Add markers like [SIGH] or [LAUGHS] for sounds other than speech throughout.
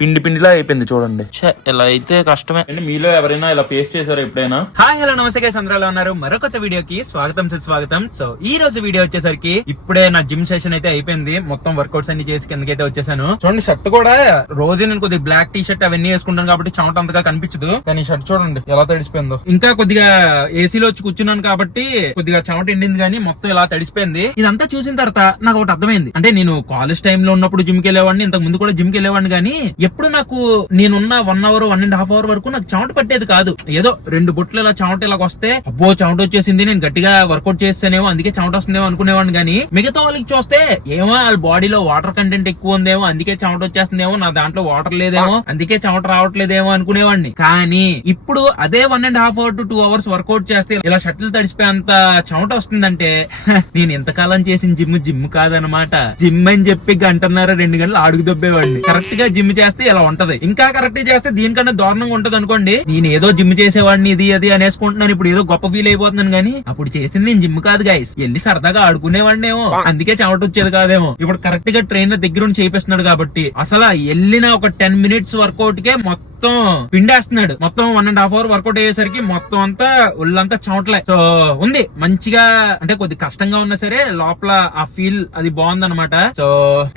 పిండి పిండిలా అయిపోయింది చూడండి. ఛే, ఇలా అయితే కష్టమే. అండి మీలో ఎవరైనా ఇలా ఫేస్ చేశారు ఎప్పుడైనా? హాయ్ హలో నమస్తే గైస్ అందరూ ఎలా ఉన్నారు? మరో కొత్త వీడియోకి స్వాగతం సుస్వాగతం. సో ఈ రోజు వీడియో వచ్చేసరికి ఇప్పుడే నా జిమ్ సెషన్ అయితే అయిపోయింది. మొత్తం వర్కౌట్స్ అన్ని చేసి కిందకైతే వచ్చేసాను. చూడండి షర్ట్ కూడా రోజు నేను కొద్దిగా బ్లాక్ టీ షర్ట్ అవన్నీ వేసుకుంటాను కాబట్టి చెమట అంతగా కనిపించదు. కానీ షర్ట్ చూడండి ఎలా తడిసిపోయిందో. ఇంకా కొద్దిగా ఏసీలో వచ్చి కూర్చున్నాను కాబట్టి కొద్దిగా చెమట ఎండింది కానీ మొత్తం ఇలా తడిసిపోయింది. ఇదంతా చూసిన తర్వాత నాకు ఒకటి అర్థమైంది. అంటే నేను కాలేజ్ టైమ్లో ఉన్నప్పుడు జిమ్కి వెళ్ళేవాడిని ఇంతకు ముందు కూడా జిమ్కి వెళ్ళేవాడిని కానీ ఎప్పుడు నాకు నేనున్న one hour one and half hour వరకు నాకు చెమట పట్టేది కాదు. ఏదో రెండు బుట్లు ఇలా చెమట ఇలా వస్తే అబ్బో చెమట వచ్చేసింది నేను గట్టిగా వర్కౌట్ చేస్తేనేమో అందుకే చెమట వస్తుందేమో అనుకునేవాడిని కానీ మిగతా వాళ్ళకి చూస్తే ఏమో వాళ్ళ బాడీలో వాటర్ కంటెంట్ ఎక్కువ ఉందేమో అందుకే చెమట వచ్చేస్తుందేమో నా దాంట్లో వాటర్ లేదేమో అందుకే చెమట రావట్లేదేమో అనుకునేవాడిని. కానీ ఇప్పుడు అదే one and half hour to two hours workout చేస్తే ఇలా షటిల్ తడిసిపోయేంత చెమట వస్తుందంటే [LAUGHS] నేను ఎంతకాలం చేసిన జిమ్ జిమ్ కాదనమాట. జిమ్ అని చెప్పి గంటన్నర రెండు గంటలు అడుగు దొబ్బేవాడిని. కరెక్ట్గా జిమ్ చేస్తే ఇలా ఉంటది. ఇంకా కరెక్ట్ చేస్తే దీనికన్నా దారుణంగా ఉంటది అనుకోండి నేను ఏదో జిమ్ చేసేవాడిని ఇది అది అనేసుకుంటున్నాను ఇప్పుడు ఏదో గొప్ప ఫీల్ అయిపోతున్నాను కానీ అప్పుడు చేసింది నేను జిమ్ కాదు గైస్ వెళ్ళి సరదాగా ఆడుకునేవాడినేమో. అందుకే చెమట వచ్చేది కాదేమో. ఇప్పుడు కరెక్ట్గా ట్రైన్ దగ్గర ఉండి చేపిస్తున్నాడు కాబట్టి అసలు వెళ్ళిన ఒక టెన్ మినిట్స్ వర్కౌట్ కే మొత్తం పిండేస్తున్నాడు. మొత్తం one and half hour workout అయ్యేసరికి మొత్తం అంతా ఒళ్ళంతా చెమటలే. సో ఉంది. మంచిగా అంటే కొద్ది కష్టంగా ఉన్నా సరే లోపల ఆ ఫీల్ అది బాగుందన్నమాట. సో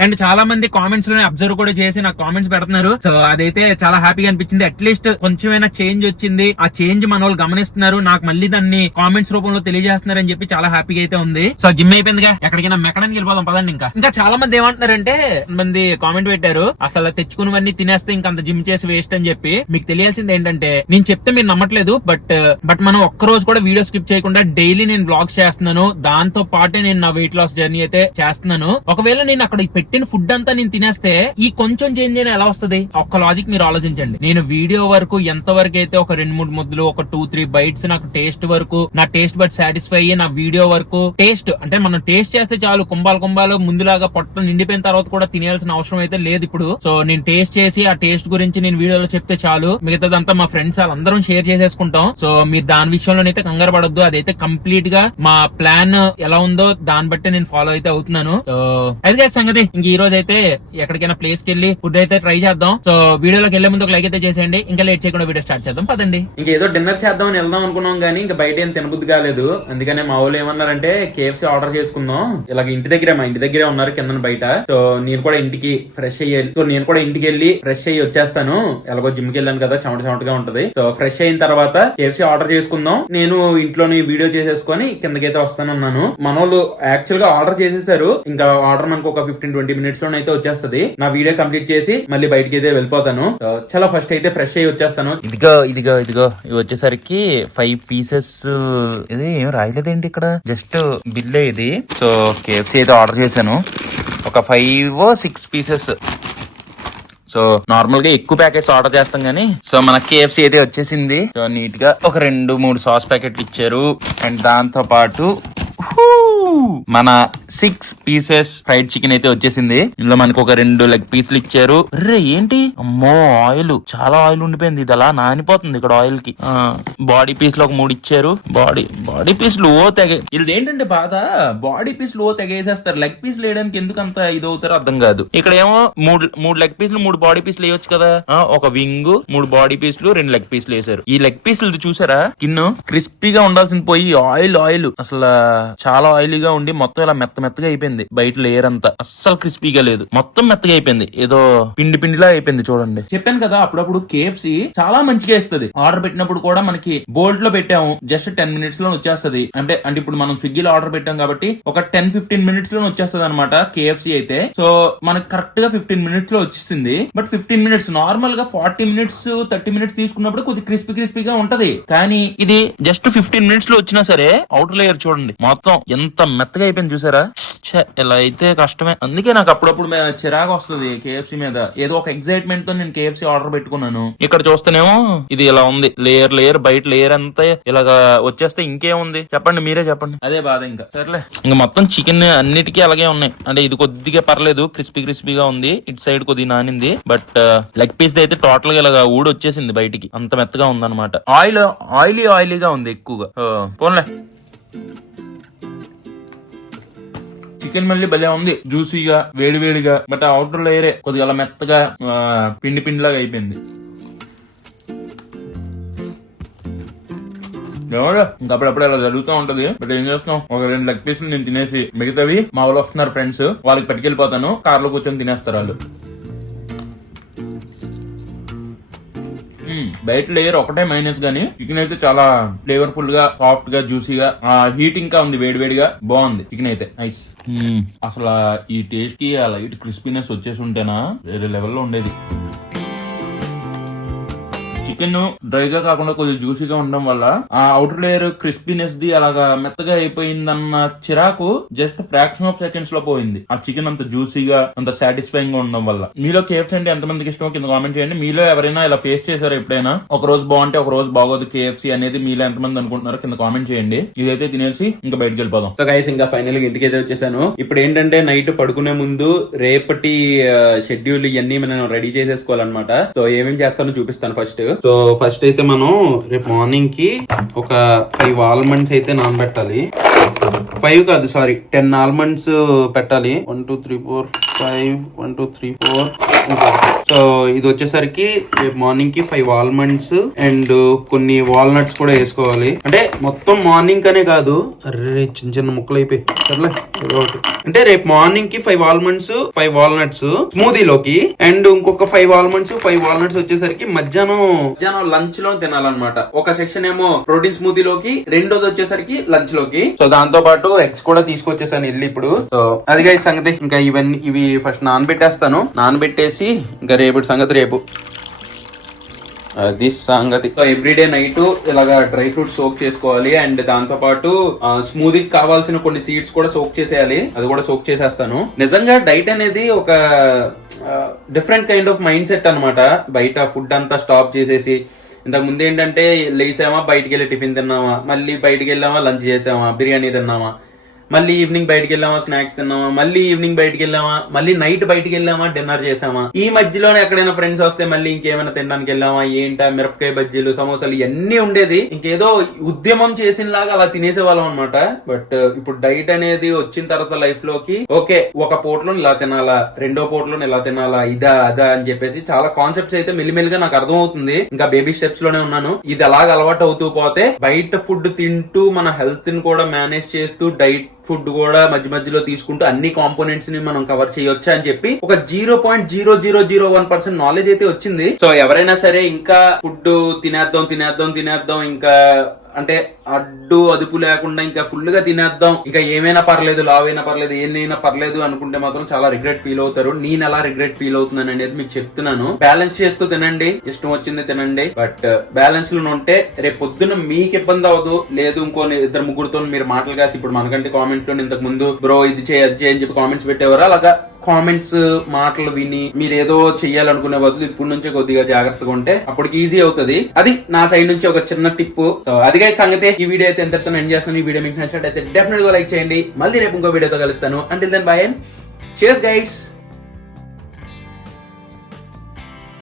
అండ్ చాలా మంది కామెంట్స్లోనే అబ్జర్వ్ కూడా చేసి నాకు కామెంట్స్ పెడుతున్నారు. సో అదైతే చాలా హ్యాపీగా అనిపించింది. అట్లీస్ట్ కొంచెమైనా చేంజ్ వచ్చింది. ఆ చేంజ్ మన వాళ్ళు గమనిస్తున్నారు. నాకు మళ్ళీ దాన్ని కామెంట్స్ రూపంలో తెలియజేస్తున్నారని చెప్పి చాలా హ్యాపీగా అయితే ఉంది. సో జిమ్ అయిపోయిందిగా. ఎక్కడికైనా మెకడానికి వెళ్ళిపోదాం పదండి ఇంకా. ఇంకా చాలా మంది ఏమంటున్నారంటే మంది కామెంట్ పెట్టారు. అసలు తెచ్చుకున్నవన్నీ తినేస్తే ఇంకా అంత జిమ్ చేసి వేస్ట్ అని చెప్పి. మీకు తెలియాల్సింది ఏంటంటే నేను చెప్తే మీరు నమ్మట్లేదు బట్ బట్ మనం ఒక్క రోజు కూడా వీడియో స్కిప్ చేయకుండా డైలీ నేను బ్లాగ్స్ చేస్తున్నాను. దాంతో పాటే నేను నా వెయిట్ లాస్ జర్నీ అయితే చేస్తున్నాను. ఒకవేళ నేను అక్కడ పెట్టిన ఫుడ్ అంతా నేను తినేస్తే ఈ కొంచెం చేంజ్ అయినా ఎలా వస్తుంది? ఒక్క లాజిక్ మీరు ఆలోచించండి. నేను వీడియో వరకు ఎంత వరకు అయితే ఒక రెండు మూడు ముద్దలు ఒక టూ త్రీ బైట్స్ నాకు టేస్ట్ వరకు నా టేస్ట్ బట్ సాటిస్ఫై అయ్యి నా వీడియో వరకు టేస్ట్ అంటే మనం టేస్ట్ చేస్తే చాలు కుంభాలు కుంభాలు ముందులాగా పొట్ట నిండిపోయిన తర్వాత కూడా తినేయాల్సిన అవసరం అయితే లేదు ఇప్పుడు. సో నేను టేస్ట్ చేసి ఆ టేస్ట్ గురించి నేను వీడియోలో చెప్తే చాలు. మిగతాదంతా మా ఫ్రెండ్స్ వాళ్ళందరం షేర్ చేసేసుకుంటాం. సో మీరు దాని విషయంలోనైతే కంగారు పడద్దు. అదైతే కంప్లీట్గా మా ప్లాన్ ఎలా ఉందో దాన్ని బట్టి నేను ఫాలో అయితే అవుతున్నాను. అది కాదు సంగతి ఇంక ఈ రోజు అయితే ఎక్కడికైనా ప్లేస్ వెళ్ళి ఫుడ్ అయితే ట్రై చేస్తాను చేద్దాం. సో వీడియోలోకి వెళ్ళే ముందు ఒక లైక్ అయితే చేసేయండి. ఇంకా లేట్ చేయకుండా వీడియో స్టార్ట్ చేద్దాం. పదండి. ఇంకేదో డిన్నర్ చేద్దాం అని వెళ్దాం అనుకున్నాం కానీ ఇంకా బయట ఏం తినబుద్ధి కాలేదు. అందుకనే మా వాళ్ళు ఏమన్నారంటే కేఎఫ్సీ ఆర్డర్ చేసుకుందాం. ఇలాగ ఇంటి దగ్గరే మా ఇంటి దగ్గరే ఉన్నారు కింద బయట. సో నేను కూడా ఇంటికి ఫ్రెష్ అయ్యి సో నేను కూడా ఇంటికి వెళ్ళి ఫ్రెష్ అయ్యి వచ్చేస్తాను. ఎలాగో జిమ్కి వెళ్ళాను కదా చెమట చెమటగా ఉంటది. సో ఫ్రెష్ అయిన తర్వాత కేఎఫ్సీ ఆర్డర్ చేసుకుందాం. నేను ఇంట్లోని వీడియో చేసేసుకొని కిందకైతే వస్తానన్నాను మన వాళ్ళు యాక్చువల్గా ఆర్డర్ చేసేసారు. ఇంకా ఆర్డర్ మనకు ఒక ఫిఫ్టీన్ ట్వంటీ మినిట్స్ లోనైతే వచ్చేస్తది. నా వీడియో కంప్లీట్ చేసి మళ్ళీ బయటికి అయితే వెళ్ళిపోతాను చాలా ఫస్ట్ అయితే ఫ్రెష్ అయ్యి వచ్చేస్తాను. ఇదిగో ఇదిగో ఇదిగో ఇవి వచ్చేసరికి ఫైవ్ పీసెస్ ఇది ఏం రాయలేదేంటి ఇక్కడ? జస్ట్ బిల్లే ఇది. సో కేఎఫ్సీ అయితే ఆర్డర్ చేశాను. ఒక ఫైవ్ సిక్స్ పీసెస్ సో నార్మల్గా ఎక్కువ ప్యాకెట్స్ ఆర్డర్ చేస్తాం గానీ సో మన కేఎఫ్సీ అయితే వచ్చేసింది. సో నీట్గా ఒక రెండు మూడు సాస్ ప్యాకెట్లు ఇచ్చారు. అండ్ దాంతో పాటు హూ, మన సిక్స్ పీసెస్ ఫ్రైడ్ చికెన్ అయితే వచ్చేసింది. ఇందులో మనకు ఒక రెండు లెగ్ పీసులు ఇచ్చారు. రే ఏంటి? అమ్మో ఆయిల్ చాలా ఆయిల్ ఉండిపోయింది. ఇది అలా నానిపోతుంది ఇక్కడ ఆయిల్కి. బాడీ పీస్ ఒక మూడు ఇచ్చారు. బాడీ బాడీ పీసులు ఓ తెగ ఇది ఏంటంటే బాధ? బాడీ పీసులు ఓ తెగేసేస్తారు. లెగ్ పీసులు వేయడానికి ఎందుకు అంత ఇది అవుతారో అర్థం కాదు. ఇక్కడ ఏమో మూడు మూడు లెగ్ పీసులు మూడు బాడీ పీసులు వేయొచ్చు కదా. ఒక వింగ్ మూడు బాడీ పీసులు రెండు లెగ్ పీసులు వేసారు. ఈ లెగ్ పీసులు చూసారా? కిన్ను క్రిస్పీగా ఉండాల్సింది పోయి ఆయిల్ ఆయిల్ అసలు చాలా ఆయిల్ ఆయిలీగా ఉండి మొత్తం ఇలా మెత్త మెత్తగా అయిపోయింది. బయట లేయర్ అంతా అస్సలు క్రిస్పీగా లేదు. మొత్తం మెత్తగా అయిపోయింది. ఏదో పిండి పిండిలా అయిపోయింది చూడండి. చెప్పాను కదా అప్పుడప్పుడు కేఎఫ్సి చాలా మంచిగా ఇస్తుంది ఆర్డర్ పెట్టినప్పుడు కూడా మనకి బోల్ట్లో పెట్టాము. జస్ట్ టెన్ మినిట్స్లో వచ్చేస్తది. అంటే అంటే ఇప్పుడు మనం స్విగ్గీలో ఆర్డర్ పెట్టాం కాబట్టి ఒక టెన్ ఫిఫ్టీన్ మినిట్స్లో వచ్చేస్తుంది అనమాట కేఎఫ్సి అయితే. సో మనకి కరెక్ట్గా ఫిఫ్టీన్ మినిట్స్లో వచ్చేసింది. బట్ ఫిఫ్టీన్ మినిట్స్ నార్మల్గా ఫార్టీ మినిట్స్ థర్టీ మినిట్స్ తీసుకున్నప్పుడు కొద్దిగా క్రిస్పీ క్రిస్పీగా ఉంటది. కానీ ఇది జస్ట్ ఫిఫ్టీన్ మినిట్స్లో వచ్చినా సరే అవుటర్ లేయర్ చూడండి. మొత్తం ఎంత మెత్తగా అయిపోయింది చూసారా? ఇలా అయితే కష్టమే. అందుకే నాకు అప్పుడప్పుడు చిరాకు వస్తుంది కేఎఫ్సి మీద. ఏదో ఒక ఎక్సైట్మెంట్తో నేను కేఎఫ్సి ఆర్డర్ పెట్టుకున్నాను. ఇక్కడ చూస్తేనేమో ఇది ఇలా ఉంది. లేయర్ లేయర్ బయట లేయర్ అంతా ఇలాగా వచ్చేస్తే ఇంకేముంది? చెప్పండి మీరే చెప్పండి. అదే బాధ ఇంకా. సర్లే. ఇంకా మొత్తం చికెన్ అన్నిటికీ అలాగే ఉన్నాయి. అంటే ఇది కొద్దిగా పర్లేదు క్రిస్పీ క్రిస్పీగా ఉంది. ఇటు సైడ్ కొద్దిగా నానింది. బట్ లెగ్ పీస్ అయితే టోటల్గా ఇలాగా ఊడి వచ్చేసింది బయటికి. అంత మెత్తగా ఉందన్నమాట. ఆయిల్ ఆయిలీ ఆయిలీగా ఉంది ఎక్కువగా. పోన్లే. చికెన్ మళ్ళీ భలే ఉంది. జ్యూసీగా వేడి వేడిగా బట్ అవుటర్ లేయరే కొద్దిగా అలా మెత్తగా పిండి పిండిలాగా అయిపోయింది. ఎవరు? అప్పుడప్పుడు అలా జరుగుతూ ఉంటది. బట్ ఏం చేస్తాం? ఒక రెండు లెగ్ పీసులు నేను తినేసి మిగతావి మా వాళ్ళు వస్తున్నారు ఫ్రెండ్స్ వాళ్ళకి పట్టుకెళ్ళిపోతాను. కార్లో కూర్చొని తినేస్తారు వాళ్ళు. బయట లేయర్ ఒకటే మైనస్ గానీ చికెన్ అయితే చాలా ఫ్లేవర్ఫుల్గా సాఫ్ట్గా జ్యూసీగా హీట్ ఇంకా ఉంది వేడివేడిగా బాగుంది చికెన్ అయితే. నైస్ అసలు ఆ ఈ టేస్ట్కి ఆ లైట్ క్రిస్పీనెస్ వచ్చేసి ఉంటేనా వేరే లెవెల్లో ఉండేది. చికెన్ డ్రైగా కాకుండా కొంచెం జ్యూసీగా ఉండడం వల్ల ఆ అవుటర్ లేయర్ క్రిస్పీనెస్ ది అలాగా మెత్తగా అయిపోయిందన్న చిరాకు జస్ట్ ఫ్రాక్షన్ ఆఫ్ సెకండ్స్లో పోయింది. ఆ చికెన్ అంత జ్యూసీగా అంత సాటిస్ఫైయింగ్గా ఉండడం వల్ల. మీలో కేఎఫ్సీ అంటే ఎంతమందికి ఇష్టమో కింద కామెంట్ చేయండి. మీలో ఎవరైనా ఇలా ఫేస్ చేశారో ఎప్పుడైనా ఒక రోజు బాగుంటే ఒక రోజు బాగోదు కేఎఫ్సీ అనేది మీలో ఎంతమంది అనుకుంటున్నారో కింద కామెంట్ చేయండి. ఇదైతే తినేసి ఇంకా బయటకు వెళ్ళిపోదాం. సో గైస్ ఇంకా ఫైనల్గా ఇంటికి అయితే వచ్చేసాను. ఇప్పుడు ఏంటంటే నైట్ పడుకునే ముందు రేపటి షెడ్యూల్ ఇవన్నీ మనం రెడీ చేసేసుకోవాలన్నమాట. సో ఏమేమి చేస్తానో చూపిస్తాను ఫస్ట్ సో ఫస్ట్ అయితే మనం రేపు మార్నింగ్కి ఒక ఫైవ్ ఆల్మండ్స్ అయితే నానబెట్టాలి. ఫైవ్ కాదు సారీ టెన్ ఆల్మండ్స్ పెట్టాలి. One two three four five one two three four so ఇది వచ్చేసరికి రేపు మార్నింగ్కి ఫైవ్ ఆల్మండ్స్ అండ్ కొన్ని వాల్నట్స్ కూడా వేసుకోవాలి. అంటే మొత్తం మార్నింగ్ అనే కాదు. అరే చిన్న చిన్న ముక్కలు అయిపోయి సర్లే ఒకటి. అంటే రేపు మార్నింగ్కి ఫైవ్ ఆల్మండ్స్ ఫైవ్ వాల్నట్స్ స్మూదీలోకి అండ్ ఇంకొక ఫైవ్ ఆల్మండ్స్ ఫైవ్ వాల్నట్స్ వచ్చేసరికి మధ్యాహ్నం మధ్యాహ్నం లంచ్లో తినాలన్నమాట. ఒక సెక్షన్ ఏమో ప్రోటీన్ స్మూదీలోకి రెండోది వచ్చేసరికి లంచ్లోకి. సో దాంతో పాటు ఎగ్స్ కూడా తీసుకొచ్చేసాను వెళ్ళి ఇప్పుడు. సో అది సంగతి. ఇంకా ఇవన్నీ ఇవి ఫస్ట్ నానబెట్టేస్తాను. నానబెట్టేసి ఇంకా రేపటి సంగతి రేపు. దిస్ సంగతి. ఎవ్రీడే నైట్ ఇలాగా డ్రై ఫ్రూట్స్ సోక్ చేసుకోవాలి. అండ్ దాంతో పాటు స్మూదీ కావాల్సిన కొన్ని సీడ్స్ కూడా సోక్ చేసేయాలి. అది కూడా సోక్ చేసేస్తాను. నిజంగా డైట్ అనేది ఒక different kind of mind set అనమాట బయట ఫుడ్ అంతా స్టాప్ చేసేసి ఇంతకు ముందు ఏంటంటే లేసామా బయటికి వెళ్ళి టిఫిన్ తిన్నామా మళ్ళీ బయటికి వెళ్ళామా లంచ్ చేసామా బిర్యానీ తిన్నామా మళ్ళీ ఈవినింగ్ బయటకు వెళ్ళామా స్నాక్స్ తిన్నామా మళ్ళీ ఈవినింగ్ బయటకు వెళ్ళామా మళ్ళీ నైట్ బయటకు వెళ్ళామా డిన్నర్ చేసామా ఈ మధ్యలోనే ఎక్కడైనా ఫ్రెండ్స్ వస్తే మళ్ళీ ఇంకేమైనా తినడానికి వెళ్ళామా ఏంటా మిరపకాయ బజ్జీలు సమోసాలు ఇవన్నీ ఉండేది. ఇంకేదో ఉద్యమం చేసిన లాగా అలా తినేసే వాళ్ళం అనమాట బట్ ఇప్పుడు డైట్ అనేది వచ్చిన తర్వాత లైఫ్లోకి ఓకే ఒక పూటలో ఇలా తినాలా రెండో పూటలో ఇలా తినాలా ఇదా అదా అని చెప్పేసి చాలా కాన్సెప్ట్స్ అయితే మెల్లిమెల్లిగా నాకు అర్థం అవుతుంది ఇంకా బేబీ స్టెప్స్లోనే ఉన్నాను. ఇది అలాగ అలవాటు అవుతూ పోతే బయట ఫుడ్ తింటూ మన హెల్త్ని కూడా మేనేజ్ చేస్తూ డైట్ ఫుడ్ కూడా మధ్య మధ్యలో తీసుకుంటూ అన్ని కాంపోనెంట్స్ని మనం కవర్ చేయొచ్చా అని చెప్పి ఒక zero point zero zero zero one percent knowledge అయితే వచ్చింది. సో ఎవరైనా సరే ఇంకా ఫుడ్ తినేద్దాం తినేద్దాం తినేద్దాం ఇంకా అంటే అడ్డు అదుపు లేకుండా ఇంకా ఫుల్గా తినేద్దాం. ఇంకా ఏమైనా పర్లేదు లావైనా పర్లేదు ఏదైనా పర్లేదు అనుకుంటే మాత్రం చాలా రిగ్రెట్ ఫీల్ అవుతారు. నేను ఎలా రిగ్రెట్ ఫీల్ అవుతున్నాను అనేది మీకు చెప్తున్నాను. బ్యాలెన్స్ చేస్తూ తినండి. ఇష్టం వచ్చింది తినండి. బట్ బ్యాలెన్స్లో ఉంటే రేపు పొద్దున మీకు ఇబ్బంది అవ్వదు. లేదు ఇంకో ఇద్దరు ముగ్గురుతో మీరు మాటలు కాసి ఇప్పుడు మనకంటే కామెంట్స్లో ఇంతకు ముందు బ్రో ఇది చేయ అది చేయ అని చెప్పి కామెంట్స్ పెట్టేవారు? అలాగా కామెంట్స్ uh, మాటలు విని మీరు ఏదో చెయ్యాలనుకునే బదులు ఇప్పటి నుంచే కొద్దిగా జాగ్రత్తగా ఉంటే అప్పటికి ఈజీ అవుతుంది. అది నా సైడ్ నుంచి ఒక చిన్న టిప్ సో అదిగా ఈ సంగతి. ఈ వీడియో అయితే ఎంతతో ఎండ్ చేస్తాను ఈ వీడియో మీకు నచ్చినట్టయితే డెఫినెట్గా లైక్ చేయండి. మళ్ళీ రేపు ఇంకో వీడియోతో కలుస్తాను. అంటిల్ దెన్ బాయ్ చేస్ గైడ్స్